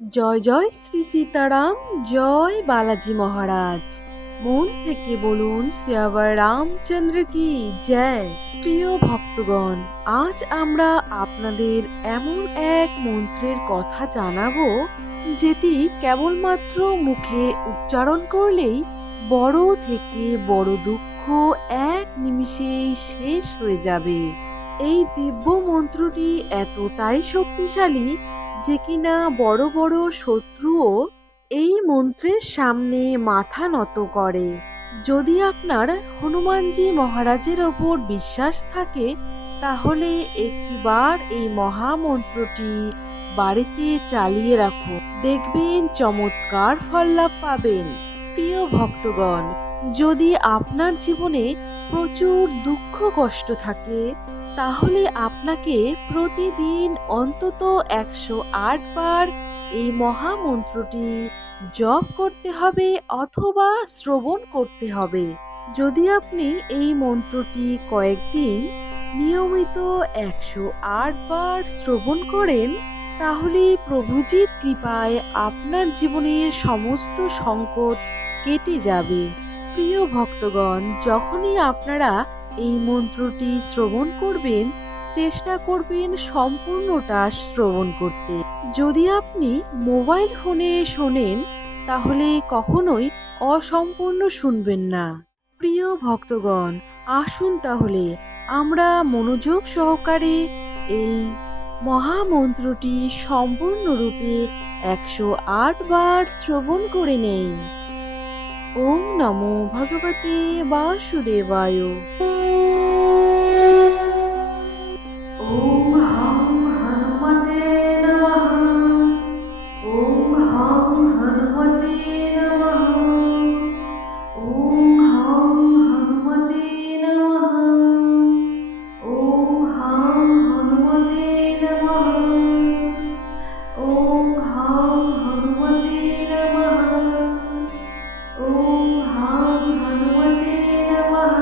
জয় জয় শ্রী সীতারাম, জয় বালাজি মহারাজ। মন থেকে বলুন শ্রী রামচন্দ্র কি জয়। প্রিয় ভক্তগণ, আজ আমরা আপনাদের এমন এক মন্ত্রের কথা জানাবো যেটি কেবলমাত্র মুখে উচ্চারণ করলেই বড় থেকে বড় দুঃখ এক নিমিষেই শেষ হয়ে যাবে। এই দিব্য মন্ত্রটি এতটাই শক্তিশালী যে কিনা বড় বড় শত্রুও এই মন্ত্রের সামনে মাথা নত করে। যদি আপনার হনুমানজি মহারাজের ওপর বিশ্বাস থাকে তাহলে একটিবার এই মহামন্ত্রটি বাড়িতে চালিয়ে রাখুন, দেখবেন চমৎকার ফল লাভ পাবেন। প্রিয় ভক্তগণ, যদি আপনার জীবনে প্রচুর দুঃখ কষ্ট থাকে তাহলে আপনাকে প্রতিদিন অন্তত 108 বার এই মহামন্ত্রটি জপ করতে হবে অথবা শ্রবণ করতে হবে। যদি আপনি এই মন্ত্রটি কয়েকদিন নিয়মিত 108 বার শ্রবণ করেন তাহলে প্রভুজির কৃপায় আপনার জীবনের সমস্ত সংকট কেটে যাবে। প্রিয় ভক্তগণ, যখনই আপনারা এই মন্ত্রটি শ্রবণ করবেন চেষ্টা করবেন সম্পূর্ণটা শ্রবণ করতে। যদি আপনি মোবাইল ফোনে শোনেন তাহলে কখনোই অসম্পূর্ণ শুনবেন না। প্রিয় ভক্তগণ, আসুন তাহলে আমরা মনোযোগ সহকারে এই মহামন্ত্রটি সম্পূর্ণরূপে 108 বার শ্রবণ করে নেই। ওম নমো ভগবতে বাসুদেবায়। ওম হাং হনুমতে নমঃ। ওম হাং হনুমতে নমঃ। ওম হাং হনুমতে নমঃ। ওম হাং হনুমতে নমঃ। ওম হাং হনুমতে নমঃ। ওম হাং হনুমতে নমঃ।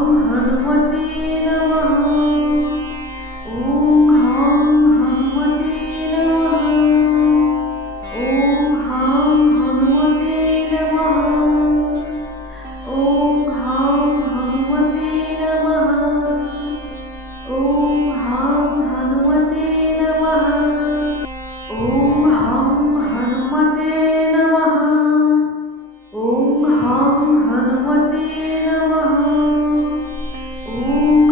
हनुमते नमः। ॐ हां हनुमते नमः। ॐ हां हनुमते नमः। ॐ हां हनुमते नमः। ॐ हां हनुमते नमः। ॐ हां हनुमते नमः। ॐ हां हनुमते नमः। ॐ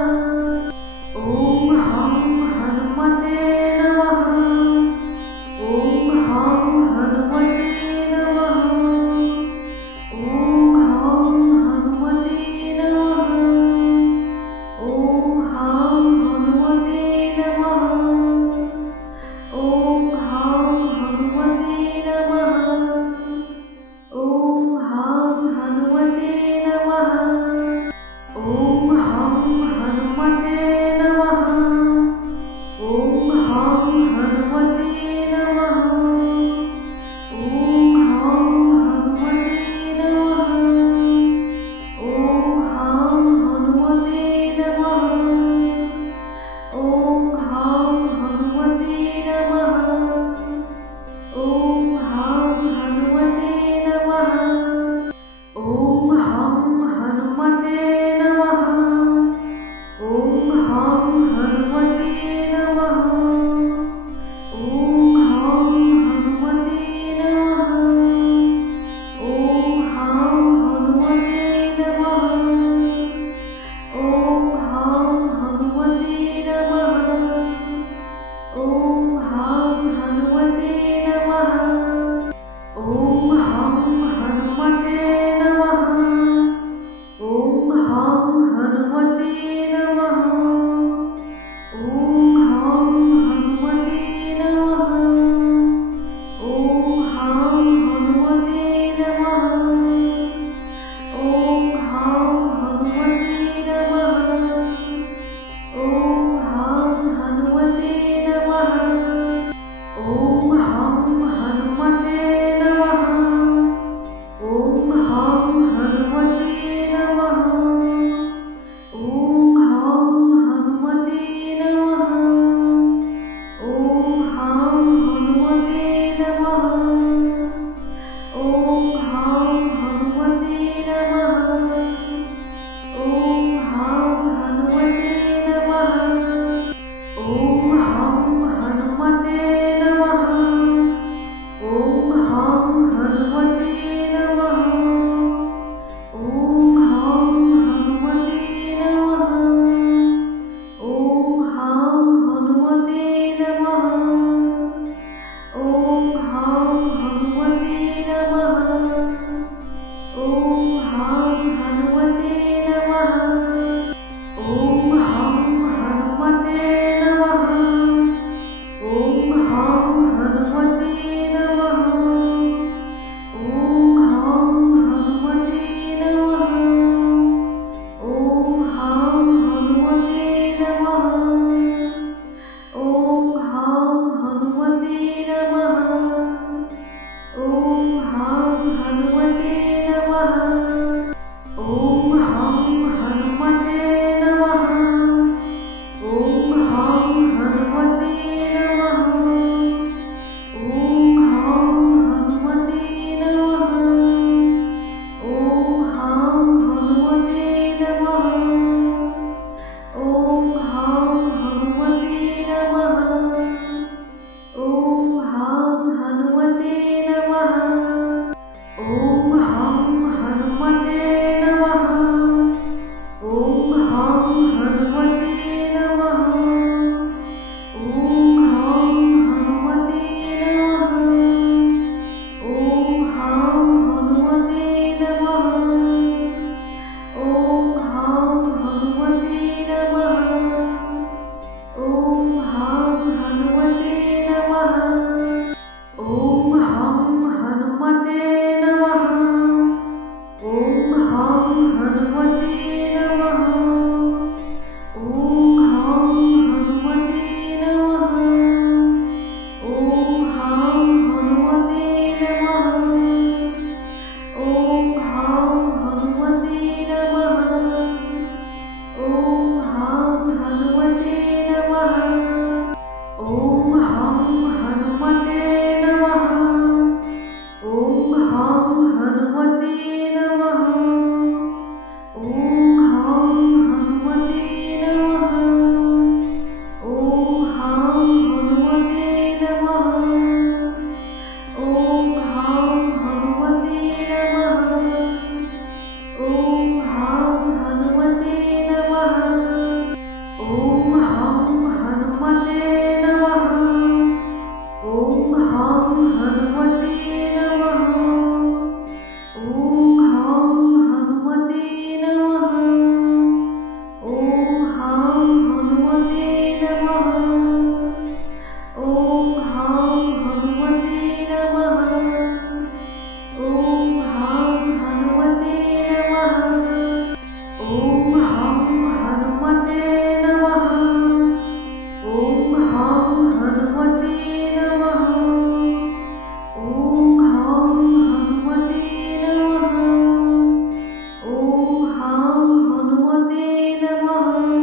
ॐ हं हनुमते नमः। ॐ हं हनुमते नमः। ॐ हं हनुमते नमः। ॐ हं हनुमते नमः। ॐ हं हनुमते नमः। ॐ हं हनुमते नमः। ॐ हं हनुमते नमः। ॐ हं हनुमते नमः। ॐ हं हनुमते नमः। ॐ हं हनुमते नमः। ॐ हं हनुमते नमः। ॐ हं हनुमते नमः। ॐ हं हनुमते नमः। ॐ हं हनुमते नमः। ॐ हं हनुमते नमः। ॐ हं हनुमते नमः।